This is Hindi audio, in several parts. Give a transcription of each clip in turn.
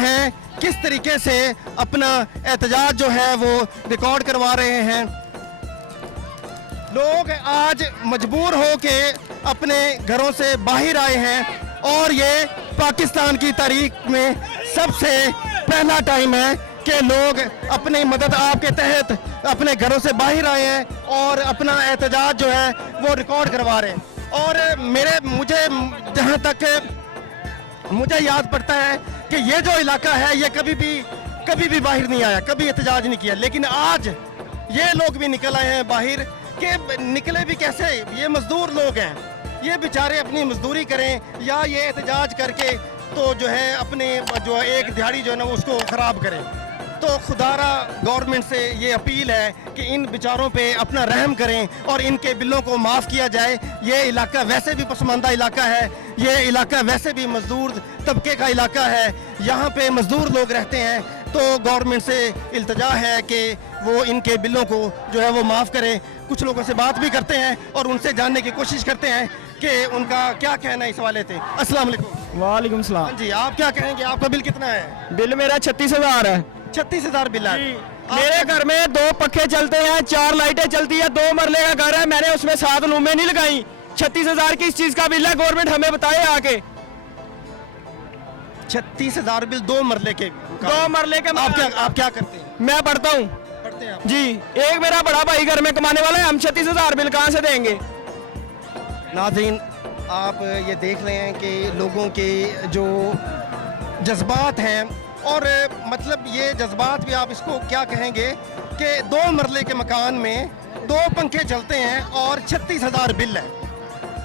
हैं किस तरीके से अपना एहतजाज जो है वो रिकॉर्ड करवा रहे हैं। लोग आज मजबूर हो के अपने घरों से बाहर आए हैं और ये पाकिस्तान की तारीख में सबसे पहला टाइम है कि लोग अपनी मदद आपके तहत अपने घरों से बाहर आए हैं और अपना एहतजाज जो है वो रिकॉर्ड करवा रहे हैं। और मुझे जहाँ तक मुझे याद पड़ता है कि ये जो इलाका है ये कभी भी बाहर नहीं आया, कभी एहतजाज नहीं किया, लेकिन आज ये लोग भी निकल आए हैं बाहर। कि निकले भी कैसे, ये मजदूर लोग हैं, ये बेचारे अपनी मजदूरी करें या ये एहतजाज करके तो जो है अपने जो एक दिहाड़ी जो है ना उसको ख़राब करें। तो खुदारा गवर्नमेंट से ये अपील है कि इन बेचारों पे अपना रहम करें और इनके बिलों को माफ़ किया जाए। ये इलाका वैसे भी पसमानदा इलाका है, ये इलाका वैसे भी मजदूर तबके का इलाका है, यहाँ पे मजदूर लोग रहते हैं। तो गवर्नमेंट से इल्तजा है कि वो इनके बिलों को जो है वो माफ़ करें। कुछ लोगों से बात भी करते हैं और उनसे जानने की कोशिश करते हैं कि उनका क्या कहना है इस वाले थे। अस्सलाम वालेकुम। वालेकुम सलाम। हाँ जी, आप क्या कहेंगे, आपका बिल कितना है? बिल मेरा 36,000 है। 36,000 बिल है। मेरे घर में 2 पखे चलते हैं, 4 लाइटें चलती है, 2 मरले का घर है, मैंने उसमें 7 रूमें नहीं लगाई। 36,000 किस चीज का बिल है, गवर्नमेंट हमें बताए आके। 36,000 बिल 2 मरले के? 2 मरले के। आप क्या करते हैं? मैं पढ़ता हूँ। पढ़ते हैं आप? जी, एक मेरा बड़ा भाई घर में कमाने वाला है, हम 36,000 बिल कहाँ से देंगे? नाज़रीन, आप ये देख रहे हैं कि लोगों के जो जज्बात हैं, और मतलब ये जज्बात भी आप इसको क्या कहेंगे कि 2 मरले के मकान में 2 पंखे चलते हैं और 36,000 बिल है।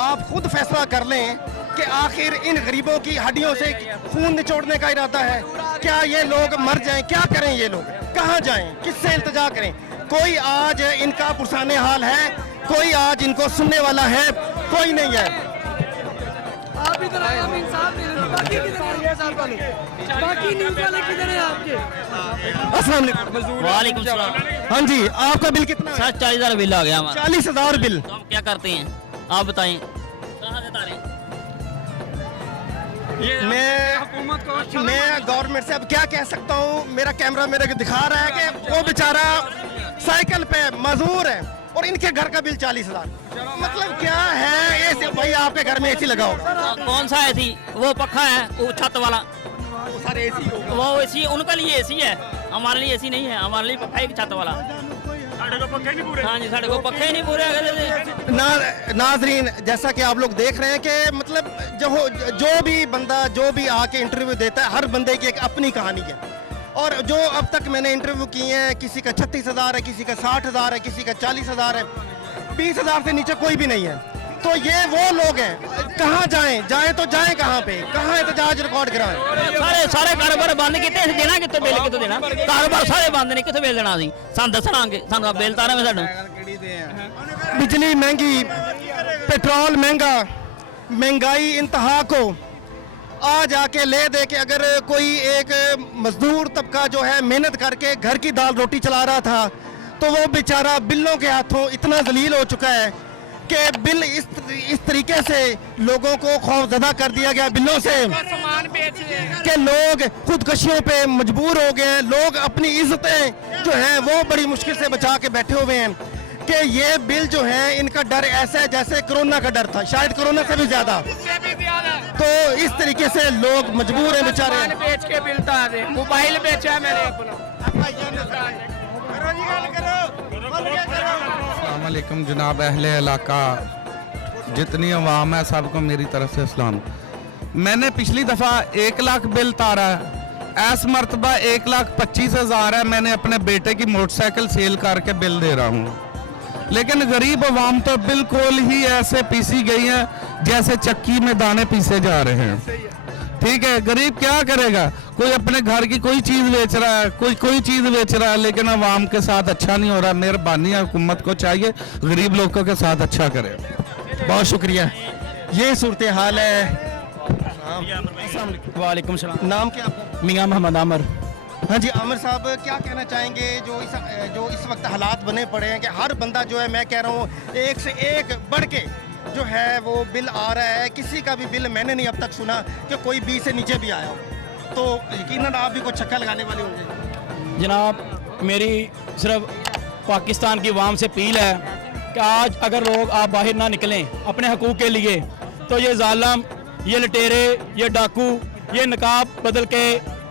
आप खुद फैसला कर लें कि आखिर इन गरीबों की हड्डियों से खून निचोड़ने का इरादा है। क्या ये लोग मर जाएं? क्या करें ये लोग? कहाँ जाएं? किससे इल्तजा करें? कोई आज इनका पुरसाने हाल है? कोई आज इनको सुनने वाला है? कोई नहीं है। आप इधर आए, हम इंसाफ दे रहे हैं। बाकी न्यूज़ वाले किधर हैं आपके? अस्सलाम वालेकुम। वालेकुम सलाम। हाँ जी, आपका बिल कितना है? सर 40,000 बिल आ गया हमारा। 40,000 बिल। तो हम क्या करते हैं, आप बताएं कहाँ से तारें? मैं गवर्नमेंट से अब क्या कह सकता हूँ। मेरा कैमरा मेरे को दिखा रहा है कि वो बेचारा साइकिल पे मजदूर है और इनके घर का बिल 40,000। मतलब क्या है ऐसे? भाई आपके घर में एसी लगा होगा। कौन सा एसी? वो पखा है, वो छत वाला, सारे एसी होगा। वो एसी उनका लिए एसी है, हमारे लिए एसी नहीं है। हमारे लिए पखा है छत वाला। हाँ जी, साढ़े को पखे ही नहीं पूरे। नाजरीन, जैसा कि आप लोग देख रहे हैं कि मतलब जो भी बंदा जो भी आके इंटरव्यू देता है, हर बंदे की एक अपनी कहानी है। और जो अब तक मैंने इंटरव्यू किए हैं, किसी का 36,000 है, किसी का 60,000 है, किसी का 40,000 है, 20,000 से नीचे कोई भी नहीं है। तो ये वो लोग हैं, कहाँ जाएं तो जाएं कहाँ पे? कहाँ एहतजाज रिकॉर्ड कराएं? सारे कारोबार बंद किते देना, कितों बिल कितों देना? कारोबार सारे बंद ने, कितों बिल देना? सन दसणांगे, सानू बिल तारा में साडू। बिजली महंगी, पेट्रोल महंगा, महंगाई इंतहा को आ जाके ले दे के अगर कोई एक मजदूर तबका जो है मेहनत करके घर की दाल रोटी चला रहा था, तो वो बेचारा बिलों के हाथों इतना जलील हो चुका है कि बिल इस तरीके से लोगों को खौफजदा कर दिया गया बिलों से कि लोग खुदकशियों पे मजबूर हो गए हैं। लोग अपनी इज्जतें जो हैं वो बड़ी मुश्किल से बचा के बैठे हुए हैं कि ये बिल जो है इनका डर ऐसा है जैसे कोरोना का डर था, शायद कोरोना से भी ज्यादा। तो इस तरीके से लोग मजबूर हैं बेचारे। बेच के बिल तार दे, मोबाइल बेचा है मैंने अपना। अस्सलामुअलैकुम जनाब अहले इलाका, जितनी अवाम है सबको मेरी तरफ से सलाम। मैंने पिछली दफ़ा 1 लाख बिल तारा है, इस मरतबा 1,25,000 है। मैंने अपने बेटे की मोटरसाइकिल सेल करके बिल दे रहा हूँ। लेकिन गरीब अवाम तो बिल्कुल ही ऐसे पीसी गई है जैसे चक्की में दाने पीसे जा रहे हैं। ठीक है, गरीब क्या करेगा? कोई अपने घर की कोई चीज़ बेच रहा है, कोई चीज़ बेच रहा है, लेकिन अवाम के साथ अच्छा नहीं हो रहा। मेहरबानी है, हुकूमत को चाहिए गरीब लोगों के साथ अच्छा करे। बहुत शुक्रिया। ये सूरत हाल है। वालेकुम सलाम। नाम क्या आपका? मियां मोहम्मद आमर। हाँ जी, आमिर साहब क्या कहना चाहेंगे जो इस वक्त हालात बने पड़े हैं कि हर बंदा जो है, मैं कह रहा हूँ एक से एक बढ़ के जो है वो बिल आ रहा है। किसी का भी बिल मैंने नहीं अब तक सुना कि कोई 20 से नीचे भी आया हो। तो यकीनन आप भी कोई छक्का लगाने वाले होंगे। जनाब मेरी सिर्फ पाकिस्तान की आवाम से अपील है कि आज अगर लोग आप बाहर ना निकलें अपने हकूक़ के लिए, तो ये जालिम, ये लटेरे, ये डाकू, ये नकाब बदल के,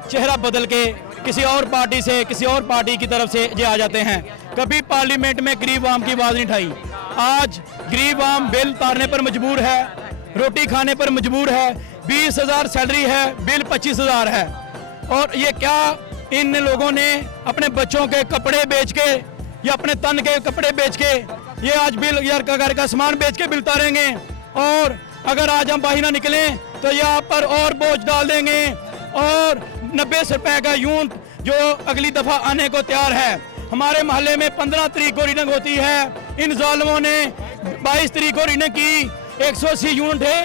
चेहरा बदल के किसी और पार्टी से, किसी और पार्टी की तरफ से ये आ जाते हैं। कभी पार्लियामेंट में गरीब आम की आवाज़ नहीं उठाई। आज गरीब आम बिल तारने पर मजबूर है, रोटी खाने पर मजबूर है। 20,000 सैलरी है, बिल 25,000 है। और ये क्या इन लोगों ने अपने बच्चों के कपड़े बेच के या अपने तन के कपड़े बेच के ये आज बिल या घर का सामान बेच के बिल तारेंगे। और अगर आज हम बाहर ना निकलें तो यहाँ पर और बोझ डाल देंगे। और 90 रुपए का यूनिट जो अगली दफ़ा आने को तैयार है। हमारे मोहल्ले में 15 तारीख को रीडिंग होती है, इन जालिमों ने 22 तारीख को रीडिंग की। 180 यूनिट है,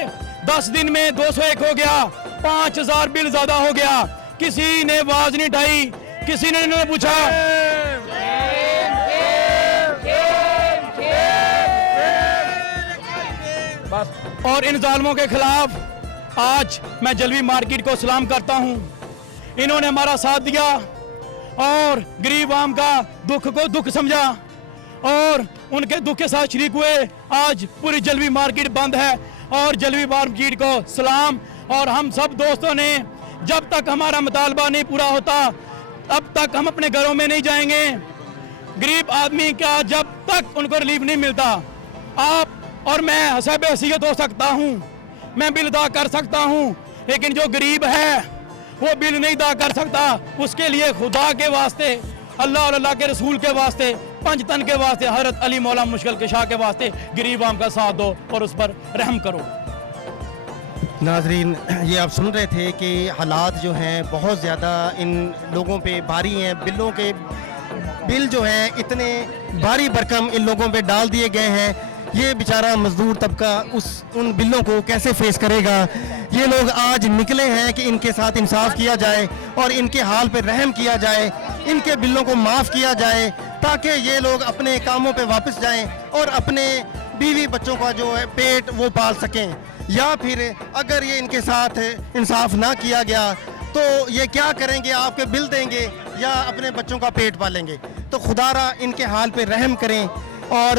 10 दिन में 201 हो गया, 5,000 बिल ज़्यादा हो गया। किसी ने आवाज़ नहीं उठाई, किसी ने नहीं पूछा। बस। और इन जालिमों के खिलाफ आज मैं जलवी मार्केट को सलाम करता हूं। इन्होंने हमारा साथ दिया और गरीब आम का दुख को दुख समझा और उनके दुख के साथ शरीक हुए। आज पूरी जलवी मार्केट बंद है और जलवी मार्केट को सलाम। और हम सब दोस्तों ने, जब तक हमारा मुतालबा नहीं पूरा होता तब तक हम अपने घरों में नहीं जाएंगे। गरीब आदमी का जब तक उनको रिलीफ नहीं मिलता, आप और मैं हसाब हैसियत हो सकता हूँ, मैं बिल अदा कर सकता हूँ, लेकिन जो गरीब है वो बिल नहीं अदा कर सकता। उसके लिए खुदा के वास्ते, अल्लाह और अल्लाह के रसूल के वास्ते, पंचतन के वास्ते, हज़रत अली मौला मुश्किल कुशा के वास्ते गरीब आम का साथ दो और उस पर रहम करो। नाजरीन, ये आप सुन रहे थे कि हालात जो हैं बहुत ज़्यादा इन लोगों पे भारी हैं। बिल जो हैं इतने भारी भरकम इन लोगों पे डाल दिए गए हैं। ये बेचारा मजदूर तबका उन बिलों को कैसे फेस करेगा। ये लोग आज निकले हैं कि इनके साथ इंसाफ किया जाए और इनके हाल पे रहम किया जाए, इनके बिलों को माफ़ किया जाए ताकि ये लोग अपने कामों पे वापस जाएं और अपने बीवी बच्चों का जो है पेट वो पाल सकें। या फिर अगर ये इनके साथ इंसाफ ना किया गया तो ये क्या करेंगे, आपके बिल देंगे या अपने बच्चों का पेट पालेंगे। तो खुदारा इनके हाल पे रहम करें और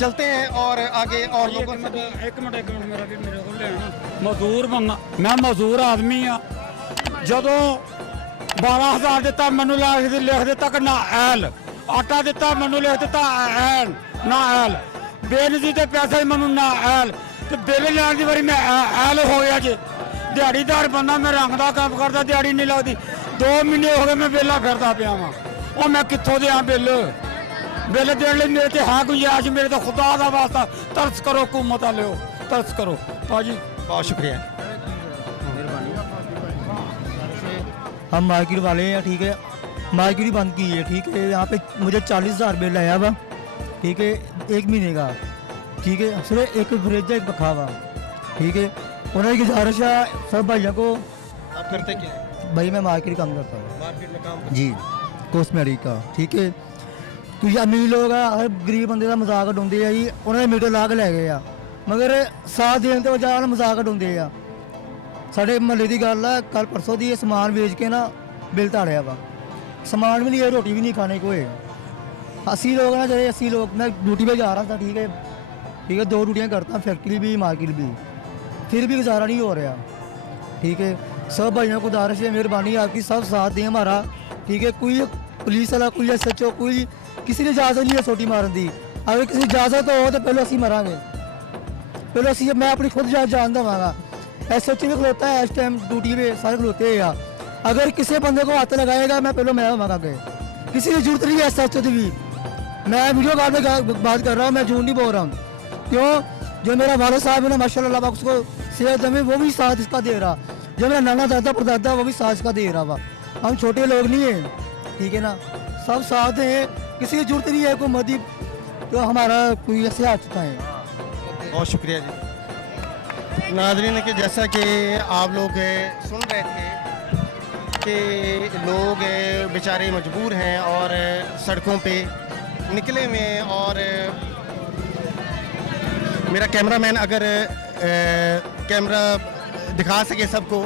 चलते हैं और आगे और लोगों से। एक मिनट मेरा भी मेरे को लेना मजदूर बनना, मैं मजदूर आदमी हाँ। ਜਦੋਂ 12,000 ਦਿੱਤਾ ਮੈਨੂੰ ਲਿਖ ਦਿੱਤਾ ਕਿ ਨਾ ਐਲ, ਆਟਾ ਦਿੱਤਾ ਮੈਨੂੰ ਲਿਖ ਦਿੱਤਾ ਐਲ ਨਾ ਐਲ, ਬੇਨਜ਼ੀ ਦੇ ਪੈਸੇ ਮੈਨੂੰ ਨਾ ਐਲ, ਤੇ ਬਿੱਲ ਲੈਣ ਦੀ ਵਾਰੀ ਮੈਂ ਐਲ ਹੋ ਗਿਆ ਜੀ। ਦਿਹਾੜੀਦਾਰ ਬੰਦਾ, ਮੈਂ ਰੰਗ ਦਾ ਕੰਮ ਕਰਦਾ, ਦਿਹਾੜੀ ਨਹੀਂ ਲੱਗਦੀ। 2 ਮਹੀਨੇ ਹੋ ਗਏ ਮੈਂ ਵਿਹਲਾ ਫਿਰਦਾ ਪਿਆ ਵਾਂ। ਉਹ ਮੈਂ ਕਿੱਥੋਂ ਦਿਆਂ ਬਿੱਲ ਦੇਣ ਲਈ ਮੇਰੇ ਤੇ ਹੈ ਗੁੰਜਾਇਸ਼? ਮੇਰੇ ਤਾਂ ਖੁਦਾ ਦਾ ਵਾਸਤਾ ਤਰਸ ਕਰੋ, हुकूमत वाले तरस करो भाजी। बहुत शुक्रिया। हम मार्केट वाले हैं, ठीक है, मार्केट ही बंद की है, ठीक है। यहाँ पे मुझे 40,000 बिल आया हुआ, ठीक है, 1 महीने का, ठीक है। सिर्फ एक फ्रिज है, एक पखा हुआ, ठीक है। उन्होंने गुजारिश है सब भाइयों को। आप करते क्या हैं? भाई मैं मार्केट काम करता हूँ मार्केट में काम जी, कॉस्मेटिक का, ठीक है। तो ये अमीर लोग हर गरीब बंदे का मजाक उड़ाते हैं जी। उन्होंने मीटर ला के लै गए आ, मगर साथ देने के बजाय मजाक उड़ाते हैं। साढ़े महल्ले की गल है, कल परसों की समान बेच के ना बिल ताड़िया वा, समान भी नहीं है, रोटी भी नहीं खाने को है। 80 लोग ना, जैसे 80 लोग, मैं ड्यूटी पे जा रहा था, ठीक है, ठीक है, 2 ड्यूटियाँ करता हूँ, फैक्ट्री भी मार्केट भी, फिर भी गुजारा नहीं हो रहा, ठीक है। सब भाइयों को गुजारिश है, मेहरबानी आपकी, सब साथ दें हमारा, ठीक है। कोई पुलिस वाला, कोई SHO, कोई किसी ने इजाजत नहीं है सोटी मारन दी। अगर किसी इजाजत हो तो पहले असी मरांगे, पहले असी, मैं अपनी खुद जान देवांगा। SHO भी खलोता है इस टाइम ड्यूटी पे, सारे खलोते हैं। अगर किसी बंदे को हाथ लगाएगा मैं पहले मैं होवांगा, किसी की जरूरत नहीं है SHO की भी। मैं वीडियो कॉल पे बात कर रहा हूँ, मैं झूठ नहीं बोल रहा हूँ। क्यों? जो मेरा वालिद साहब है ना, माशाल्लाह अल्लाह उसको सेहत दे, वो भी साथ इसका दे रहा। जो मेरा नाना दादा परदादा, वो भी साथ इसका दे रहा वा। हम छोटे लोग नहीं हैं, ठीक है ना, सब साथ हैं, किसी की जरूरत नहीं है को मदी तो हमारा कोई ऐसे आ चुका है। बहुत शुक्रिया जी। नाज़रीन के जैसा कि आप लोग सुन रहे थे कि लोग बेचारे मजबूर हैं और सड़कों पे निकले हुए हैं। और मेरा कैमरामैन अगर कैमरा दिखा सके सबको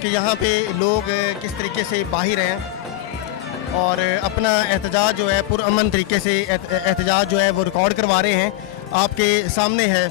कि यहाँ पे लोग किस तरीके से बाहर हैं और अपना एहतजाज जो है पुरअमन तरीके से एहतजाज जो है वो रिकॉर्ड करवा रहे हैं। आपके सामने है